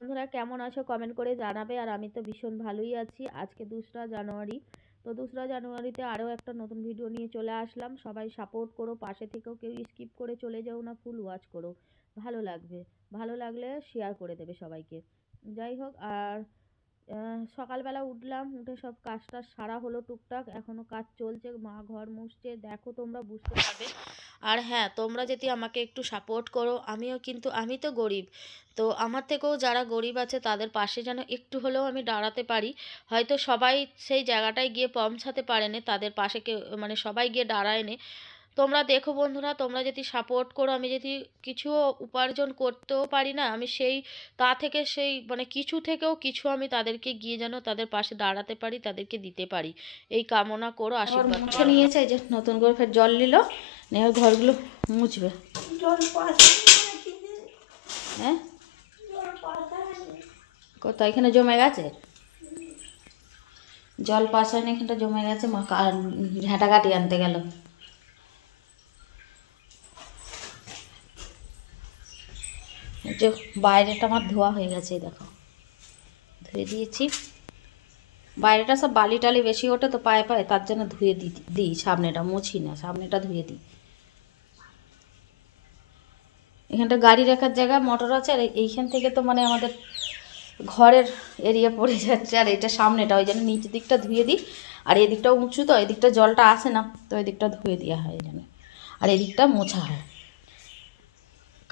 বন্ধুরা কেমন আছো কমেন্ট করে জানাবে। আর আমি তো ভীষণ ভালোই আছি। আজকে 2রা জানুয়ারি। তো 2রা জানুয়ারিতে আরও একটা নতুন ভিডিও নিয়ে চলে আসলাম। সবাই সাপোর্ট করো, পাশে থেকেও কেউ স্কিপ করে চলে যাও না, ফুল ওয়াচ করো, ভালো লাগবে। ভালো লাগলে শেয়ার করে দেবে সবাইকে। যাই হোক, আর সকালবেলা উঠলাম, উঠে সব কাজটা সারা হলো টুকটাক, এখনও কাজ চলছে, মা ঘর মুছছে, দেখো তোমরা বুঝতে পারবে। আর হ্যাঁ, তোমরা যদি আমাকে একটু সাপোর্ট করো, আমি তো গরিব, তো আমার থেকেও যারা গরিব আছে তাদের পাশে যেন একটু হলেও আমি দাঁড়াতে পারি। হয়তো সবাই সেই জায়গাটায় গিয়ে পৌঁছাতে পারেনি, তাদের পাশে কেউ মানে সবাই গিয়ে দাঁড়ায়নি। তোমরা দেখো বন্ধুরা, তোমরা যদি সাপোর্ট করো, আমি যদি কিছু উপার্জন করতেও পারি না, আমি সেই মানে কিছু থেকেও কিছু আমি তাদেরকে গিয়ে যেন তাদের পাশে দাঁড়াতে পারি, তাদেরকে দিতে পারি, এই কামনা করো, আশীর্বাদ মুছে নিয়েছে। এই যে নতুন করে ফের জল নিল, নিয়ে ঘরগুলো মুছবে। হ্যাঁ, কোথায়? এখানে জমে গেছে জল, পাস হয়নি, এখানটা জমে গেছে, মা ঝাঁটা কাটি আনতে গেল। যে বাইরেটা আমার ধোয়া হয়ে গেছে, দেখো ধুয়ে দিয়েছি। বাইরেটা সব বালি টালি বেশি ওঠে তো পায়ে পায়ে, তার জন্য ধুয়ে দিই। সামনেটা মুছি না, সামনেটা ধুয়ে দিই। এখানটা গাড়ি রাখার জায়গা, মোটর আছে, আর এইখান থেকে তো মানে আমাদের ঘরের এরিয়া পড়ে যাচ্ছে, আর এটা সামনেটা, ওই জন্য নিচের দিকটা ধুয়ে দিই। আর এই দিকটাও উঁচু তো, এই দিকটা জলটা আসে না, তো এই দিকটা ধুয়ে দেওয়া হয় এখানে, আর এই দিকটা মোছা হয়।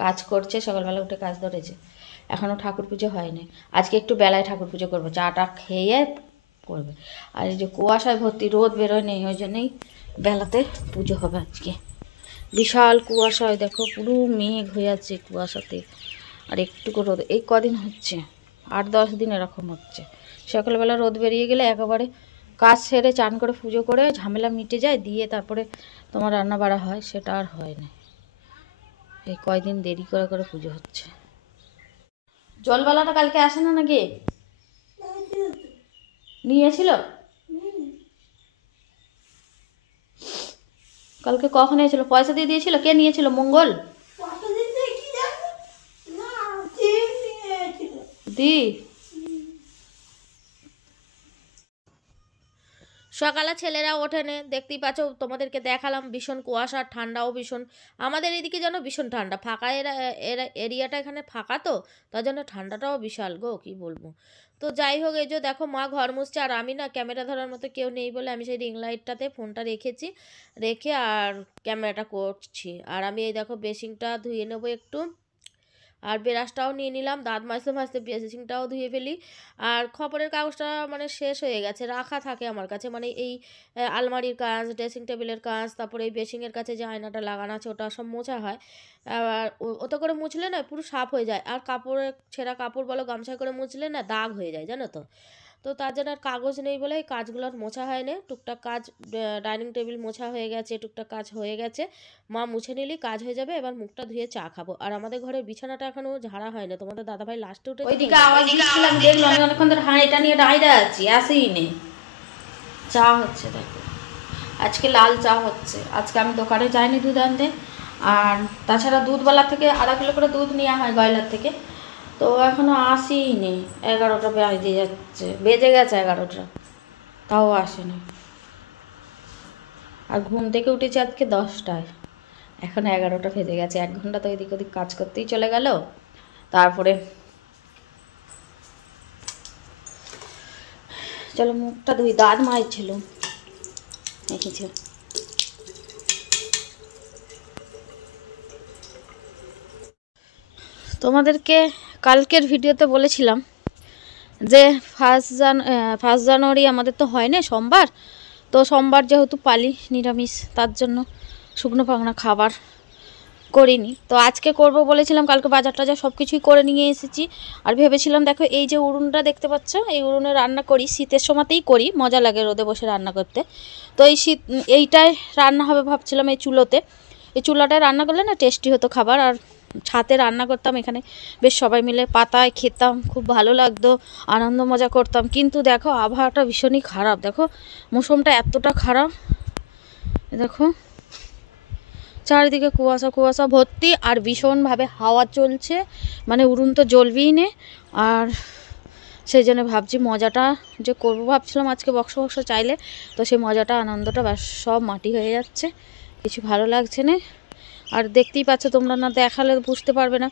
কাজ করছে, সকালবেলা উঠে কাজ ধরেছে। এখনও ঠাকুর পুজো হয়নি, আজকে একটু বেলায় ঠাকুর পুজো করবো, চাটা খেয়ে করবে। আর এই যে কুয়াশায় ভর্তি, রোদ বেরোয় নেই, ওই জন্যই বেলাতে পুজো হবে আজকে। বিশাল কুয়াশায় দেখো, পুরো মেঘ হয়ে যাচ্ছে কুয়াশাতে, আর একটুকু রোদ এই কদিন হচ্ছে, 8-10 দিন এরকম হচ্ছে। সকালবেলা রোদ বেরিয়ে গেলে একেবারে কাজ সেরে চান করে পুজো করে ঝামেলা মিটে যায়, দিয়ে তারপরে তোমার রান্না বাড়া হয়, সেটা আর হয় না। এই কয়দিন দেরি করে করে পুজো হচ্ছে। জলবালাটা কালকে আসে না নাকি? নিয়েছিল কালকে, কখন এসেছিল? পয়সা দিয়ে দিয়েছিল? কে নিয়েছিল? মঙ্গল দি। সকালে ছেলেরা ওঠেনে, দেখতেই পাচ্ছ, তোমাদেরকে দেখালাম, ভীষণ কুয়াশা, ঠান্ডাও ভীষণ। আমাদের এদিকে যেন ভীষণ ঠান্ডা, ফাঁকা এরিয়াটা এখানে ফাঁকা তো, তার জন্য ঠান্ডাটাও বিশাল গো, কি বলবো। তো যাই হোক, এই যে দেখো মা ঘর মুছছে, আর আমি না ক্যামেরা ধরার মতো কেউ নেই বলে আমি সেই রিং লাইটটাতে ফোনটা রেখেছি, রেখে আর ক্যামেরাটা করছি। আর আমি এই দেখো বেসিনটা ধুয়ে নেবো একটু, আর ব্রাশটাও নিয়ে নিলাম, দাঁত মাজতে মাজতে বেসিনটাও ধুয়ে ফেলি। আর খবরের কাগজটা মানে শেষ হয়ে গেছে, রাখা থাকে আমার কাছে, মানে এই আলমারির কাজ, ড্রেসিং টেবিলের কাজ, তারপরে এই বেসিনের কাছে যে আয়নাটা লাগানো আছে ওটা সব মোছা হয়। আর ওটা করে মুছলে না পুরো সাফ হয়ে যায়, আর কাপড়ে ছেঁড়া কাপড় বলো, গামছা করে মুছলে না দাগ হয়ে যায়, জানো তো। তো তার জন্য আর কাগজ নেই বলে এই কাজগুলো আর মোছা হয় না। টুকটাক কাজ, ডাইনিং টেবিল মোছা হয়ে গেছে, টুকটাক কাজ হয়ে গেছে, মা মুছে নিলেই কাজ হয়ে যাবে। এবার মুখটা ধুয়ে চা খাবো। আর আমাদের ঘরের বিছানাটা এখনো ঝাড়া হয় না, তোমাদের দাদাভাই লাস্টে উঠে ওইদিকে আওয়াজ দিচ্ছিলাম, দেখলো আমি অনেকক্ষণ ধরে হাঁড়িটা নিয়ে দাঁড়িয়ে আছি, আসেই নেই। চা হচ্ছে দেখো, আজকে লাল চা হচ্ছে। আজকে আমি দোকানে যাইনি দুধ আনতে, আর তাছাড়া দুধওয়ালা থেকে 1/2 কিলো করে দুধ নেওয়া হয় গয়লার থেকে, তো এখনও আসেই নেই। 11টা বেজে যাচ্ছে, বেজে গেছে 11টা, তাও আসেনি। আর ঘুম থেকে উঠেছি আজকে 10টায়, এখন 11টা বেজে গেছে। 1 ঘন্টা তো এদিক ওদিক কাজ করতেই চলে গেল। তারপরে চলো মুখটা ধুই, দাঁত মাজছিল দেখেছি। তোমাদেরকে কালকের ভিডিওতে বলেছিলাম যে 1 জানুয়ারি আমাদের তো হয় না সোমবার, তো সোমবার যেহেতু পালি নিরামিষ, তার জন্য শুকনো পাকনা খাবার করিনি। তো আজকে করব বলেছিলাম, কালকে বাজার টাজার সব কিছুই করে নিয়ে এসেছি। আর ভেবেছিলাম, দেখো এই যে উনুনটা দেখতে পাচ্ছ, এই উনুনে রান্না করি, শীতের সময়তেই করি, মজা লাগে রোদে বসে রান্না করতে। তো এইটাই রান্না হবে ভাবছিলাম, এই চুলোতে, এই চুলাটায় রান্না করলে না টেস্টি হতো খাবার। আর ছাতে রান্না করতাম, এখানে বেশ সবাই মিলে পাতায় খেতাম, খুব ভালো লাগতো, আনন্দ মজা করতাম। কিন্তু দেখো আবহাওয়াটা ভীষণই খারাপ, দেখো মৌসুমটা এতটা খারাপ, দেখো চারিদিকে কুয়াশা কুয়াশা ভর্তি, আর ভীষণভাবে হাওয়া চলছে, মানে উড়ুন তো জ্বলবেই নে। আর সেই জন্য ভাবছি মজাটা যে করবো ভাবছিলাম আজকে বক্স বক্স চাইলে, তো সেই মজাটা আনন্দটা ব্যাস সব মাটি হয়ে যাচ্ছে, কিছু ভালো লাগছে না। আর দেখতেই পাচ্ছ তোমরা, না দেখালে বুঝতে পারবে না।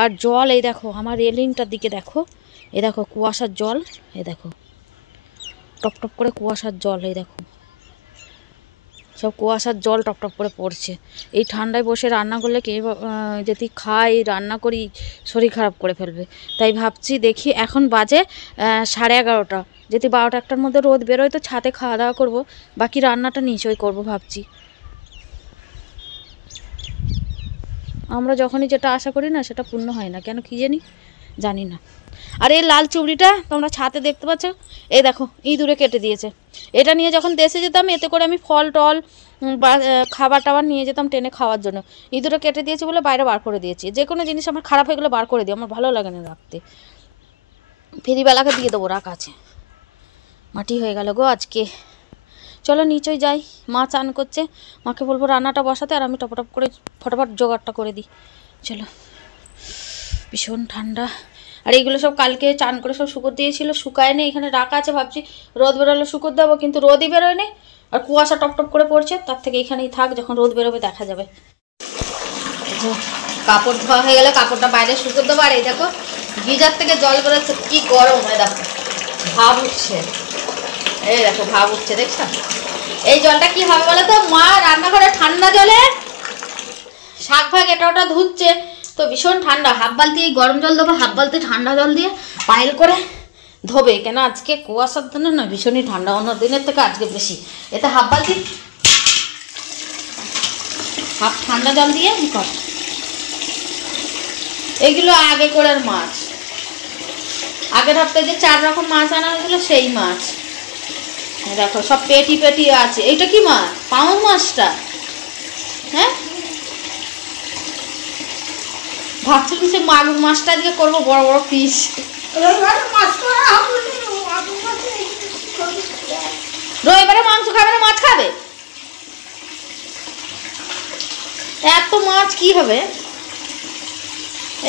আর জল এই দেখো আমার রেলিংটার দিকে দেখো, এ দেখো কুয়াশার জল, এ দেখো টপ টপ করে কুয়াশার জল, এই দেখো সব কুয়াশার জল টপ টপ করে পড়ছে। এই ঠান্ডায় বসে রান্না করলে কে যদি খাই রান্না করি শরীর খারাপ করে ফেলবে। তাই ভাবছি দেখি, এখন বাজে 11:30, যদি 12টা-1টার মধ্যে রোদ বেরোয় তো ছাদে খাওয়া দাওয়া করবো, বাকি রান্নাটা নিচেই করবো ভাবছি। আমরা যখনই যেটা আশা করি না সেটা পূর্ণ হয় না, কেন কি জানি না। আর এই লাল চুবড়িটা তোমরা ছাতে দেখতে পাচ্ছ, এই দেখো ইঁদুরে কেটে দিয়েছে। এটা নিয়ে যখন দেশে যেতাম এতে করে আমি ফল টল বা খাবার টাবার নিয়ে যেতাম টেনে খাওয়ার জন্য, ইঁদুরে কেটে দিয়েছে বলে বাইরে বার করে দিয়েছি। যে কোনো জিনিস আমার খারাপ হয়ে গেলে বার করে দিই, আমার ভালো লাগে না রাখতে, ফেরিবেলাকে দিয়ে দেবো, রাখ আছে। মাটি হয়ে গেল গো আজকে। চলো নিচেই যাই, মা চান করছে, মাকে বলবো রান্নাটা বসাতে, আর আমি টপটপ করে ফটাফট জোগাড়টা করে দিই। চলো, ভীষণ ঠান্ডা। আর এইগুলো সব কালকে চান করে সব শুকোর দিয়েছিল, শুকায় নেই, এখানে রাখা আছে। ভাবছি রোদ বেরোলে শুকোর দেবো, কিন্তু রোদই বেরোয় নেই, আর কুয়াশা টপটপ করে পড়ছে, তার থেকে এখানেই থাক, যখন রোদ বেরোবে দেখা যাবে। কাপড় ধোয়া হয়ে গেলে কাপড়টা বাইরে শুকোর দেবো। আর এই দেখো গিজার থেকে জল বেরোচ্ছে, কি গরম, এই দেখো ভাব উঠছে, এই দেখো ভাব উঠছে, দেখছো? এই জলটা কি হবে বলো তো, মা রান্নাঘরে ঠান্ডা জলে শাক ভাগ এটা ওটা ধুচ্ছে, তো ভীষণ ঠান্ডা, হাফ বালতি এই গরম জল দেবো, হাফ বালতি ঠান্ডা জল দিয়ে পাইল করে ধোবে। কেন আজকে কুয়াশার জন্য না ভীষণই ঠান্ডা, অন্য দিনের থেকে আজকে বেশি। এতে হাফ বালতি হাফ ঠান্ডা জল দিয়ে কর। এগুলো আগে করার মাছ, আগের হপ্তাহে যে 4 রকম মাছ আনা হয়েছিল সেই মাছ, দেখো সব পেটি পেটি আছে। এইটা কি মাছ? পাউন মাছটা। হ্যাঁ, ভাবছিলাম সে মাগুর মাছটা আজকে করবো, বড় বড় পিস। রবিবারে মাংস খাবে না, মাছ খাবে? এত মাছ কি হবে?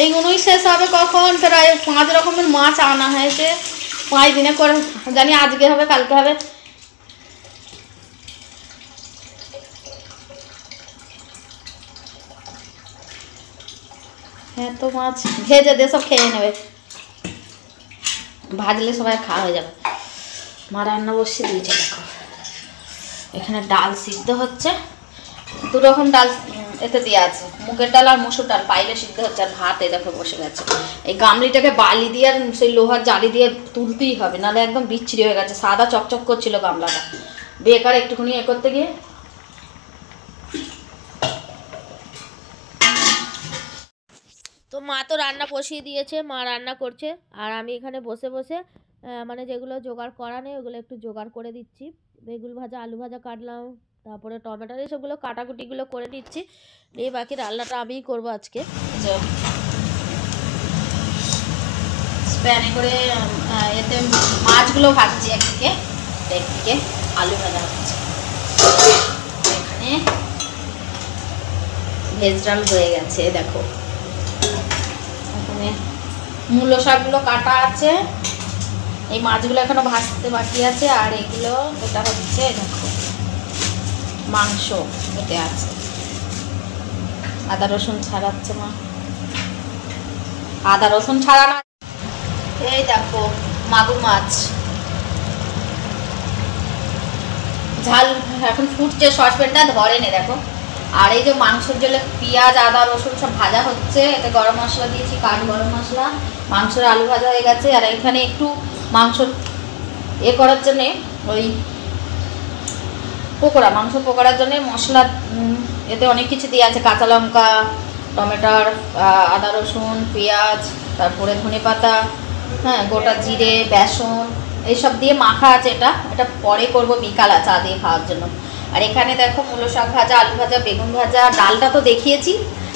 এইগুলোই শেষ হবে কখন? প্রায় 5 রকমের মাছ আনা হয়েছে, 5 দিনে করে, জানি আজকে হবে কালকে হবে। এত মাছ ভেজে দিয়ে সব খেয়ে নেবে, ভাজলে সবাই খাওয়া হয়ে যাবে। মা রান্না বসিয়ে দিয়েছে, দেখো এখানে ডাল সিদ্ধ হচ্ছে, 2 রকম ডাল এতে দেওয়া আছে, মুগের ডাল আর মসুর ডাল, পাইলে সিদ্ধ হচ্ছে। আর ভাত এই দেখো বসে গেছে। এই গামলিটাকে বালি দিয়ে আর সেই লোহার জালি দিয়ে তুলতেই হবে, নাহলে একদম বিচ্ছিরি হয়ে গেছে, সাদা চকচক করছিল গামলাটা, বেকার একটুখানি এ করতে গিয়ে। তো মা তো রান্না বসিয়ে দিয়েছে, মা রান্না করছে, আর আমি এখানে বসে বসে মানে যেগুলো জোগাড় করা নেই ওগুলো একটু জোগাড় করে দিচ্ছি। বেগুন ভাজা, আলু ভাজা কাটলাম, তারপরে টমেটো এইসবগুলো কাটাকুটিগুলো করে নিচ্ছি, এই বাকি রান্নাটা আমিই করবো আজকে। প্যানে করে এতে মাছগুলো ভাজছি, একদিকে একদিকে আলু ভাজা হচ্ছে। এখানে ভেজ ডাল হয়ে গেছে, দেখো এখানে মূলো শাকগুলো কাটা আছে, এই মাছগুলো এখনো ভাজতে বাকি আছে। আর এগুলো এটা হচ্ছে দেখো মাংস এতে আছে, আদা রসুন ছাড়াচ্ছে মা, আদা রসুন ছাড়ানো। এই দেখো মাগুর মাছ ঝাল এখন ফুটছে, সসপ্যানটা ধরেনি দেখো। আর এই যে মাংসের জলে পেঁয়াজ আদা রসুন সব ভাজা হচ্ছে, এতে গরম মশলা দিয়েছি, কাঠ গরম মশলা, মাংসের আলু ভাজা হয়ে গেছে। আর এখানে একটু মাংস এ করার জন্যে ওই পকোড়া, মাংস পকোড়ার জন্য মশলা, এতে অনেক কিছু দিয়ে আছে, কাঁচা লঙ্কা, টমেটোর, আদা রসুন, পেঁয়াজ, তারপরে ধনে পাতা, হ্যাঁ গোটা জিরে, বেসন এইসব দিয়ে মাখা আছে। এটা পরে করব বিকালে চা দিয়ে খাওয়ার জন্য। আর এখানে দেখো মূলো শাক ভাজা, আলু ভাজা, বেগুন ভাজা, ডালটা তো দেখিয়েছি,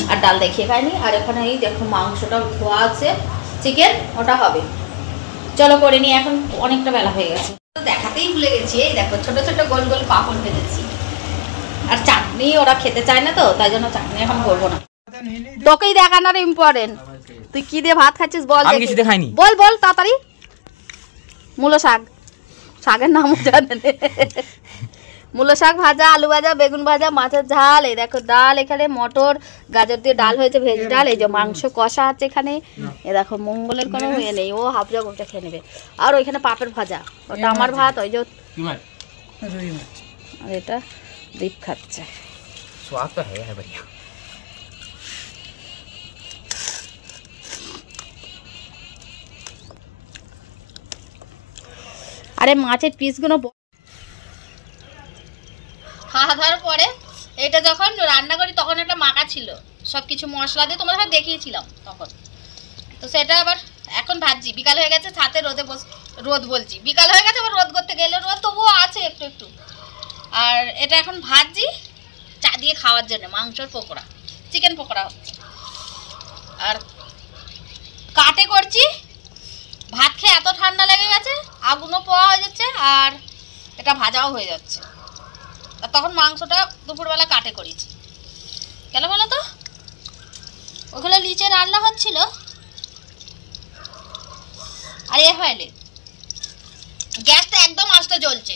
আর ডাল দেখিয়ে খাইনি। আর এখানে এই দেখো মাংসটা ধোয়া আছে, চিকেন, ওটা হবে। চলো করে নিই, এখন অনেকটা বেলা হয়ে গেছে, দেখাতেই ভুলে গেছি। এই দেখো ছোট ছোট গোল গোল পাঁপড় ভেজেছি, আর চাটনি ওরা খেতে চায় না তো, তাই জন্য চাটনি এখন করবো না। তোকেই দেখানোর ইম্পর্টেন্ট। তুই কি দিয়ে ভাত খাচ্ছিস বল। আমি কিছু দেখাইনি। বল বল তাড়াতাড়ি। মূলো শাক, শাকের নামও জানে না। মূলো শাক ভাজা, আলু ভাজা, বেগুন ভাজা, মাছের ঝাল, এই দেখো ডাল, এখানে মটর গাজর দিয়ে ডাল হয়েছে, ভেজ ডাল, এই যে মাংস কষা আছে এখানে, এ দেখো মঙ্গলের কোনো ইয়ে নেই, ও হাফ জগ ওটা খেয়ে নেবে। আর ওইখানে পাপের ভাজা, ওটা আমার ভাত, ওই যে আর এটা দীপ খাচ্ছে। स्वाद तो है बढ़िया। আরে মাছের পিসগুলো খাওয়া দাওয়ার পরে এটা যখন রান্না করি তখন একটা মাখা ছিল সব কিছু মশলা দিয়ে, তোমাদের সাথে দেখিয়েছিলাম তখন। তো সেটা আবার এখন ভাজছি, বিকাল হয়ে গেছে, ছাতে রোদে রোদ বলছি, বিকাল হয়ে গেছে, আবার রোদ করতে গেলে রোদ তবুও আছে একটু একটু। আর এটা এখন ভাজছি চা দিয়ে খাওয়ার জন্য, মাংসের পকোড়া, চিকেন পকোড়া হচ্ছে। আর কাটে করছি, ভাত খেয়ে এত ঠান্ডা লেগে গেছে, আগুনও পোয়া হয়ে যাচ্ছে আর এটা ভাজাও হয়ে যাচ্ছে। আর তখন মাংসটা দুপুরবেলা কাটে করেছি, কেন বলো তো, ওগুলো নিচে রান্না হচ্ছিল। আর এ হয়লে গ্যাসটা একদম আস্তে জ্বলছে,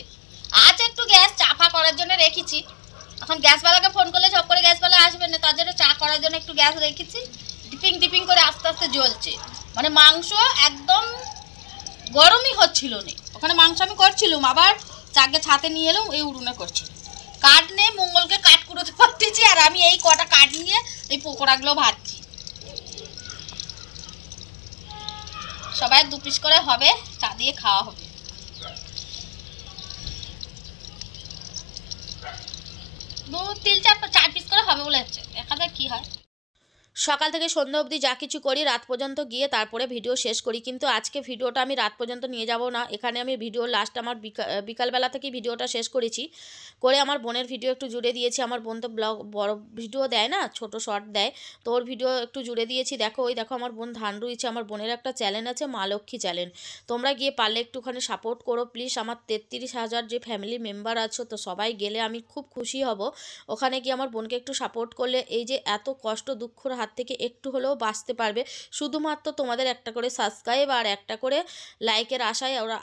আজ একটু গ্যাস চাপা করার জন্য রেখেছি। এখন গ্যাসওয়ালাকে ফোন করলে সব করে গ্যাসওয়ালা আসবে না, তার জন্য চা করার জন্য একটু গ্যাস রেখেছি। ডিপিং ডিপিং করে আস্তে আস্তে জ্বলছে, মানে মাংস একদম গরমই হচ্ছিল না। ওখানে মাংস আমি করছিলাম, আবার চাকে ছাতে নিয়ে এলাম, এই উড়ুনে করছিল। কাঠ নিয়ে মঙ্গলকে কাঠ কুড়োতে পারতেছি, আর আমি এই কটা কাঠ নিয়ে এই পকোড়াগুলো ভাজছি। সবাই 2 পিস করে হবে, চা দিয়ে খাওয়া হবে। 2, 3, 4 পিস করে হবে বলে হচ্ছে, দেখা যাক কি হয়। সকাল থেকে সন্ধ্যা অবধি যা কিছু করি রাত পর্যন্ত গিয়ে তারপরে ভিডিও শেষ করি, কিন্তু আজকে ভিডিওটা আমি রাত পর্যন্ত নিয়ে যাব না। এখানে আমি ভিডিও লাস্ট আমার বিকালবেলা থেকেই ভিডিওটা শেষ করেছি, করে আমার বোনের ভিডিও একটু জুড়ে দিয়েছি। আমার বোন তো ব্লগ বড় ভিডিও দেয় না, ছোট শর্ট দেয়, তো ওর ভিডিও একটু জুড়ে দিয়েছি। দেখো ওই দেখো আমার বোন ধান রুইছে। আমার বোনের একটা চ্যানেল আছে, মা লক্ষ্মী চ্যানেল, তোমরা গিয়ে পারলে একটুখানি সাপোর্ট করো প্লিজ। আমার 33,000 যে ফ্যামিলি মেম্বার আছো, তো সবাই গেলে আমি খুব খুশি হব। ওখানে গিয়ে আমার বোনকে একটু সাপোর্ট করলে এই যে এত কষ্ট দুঃখর হাত থেকে একটু হলেও বাঁচতে পারবে। শুধুমাত্র তোমাদের একটা করে সাবস্ক্রাইব আর একটা করে লাইকের আশায় ওরা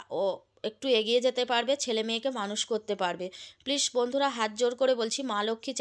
একটু এগিয়ে যেতে পারবে, ছেলে মেয়েকে মানুষ করতে পারবে। প্লিজ বন্ধুরা হাত জোর করে বলছি, মা লক্ষ্মী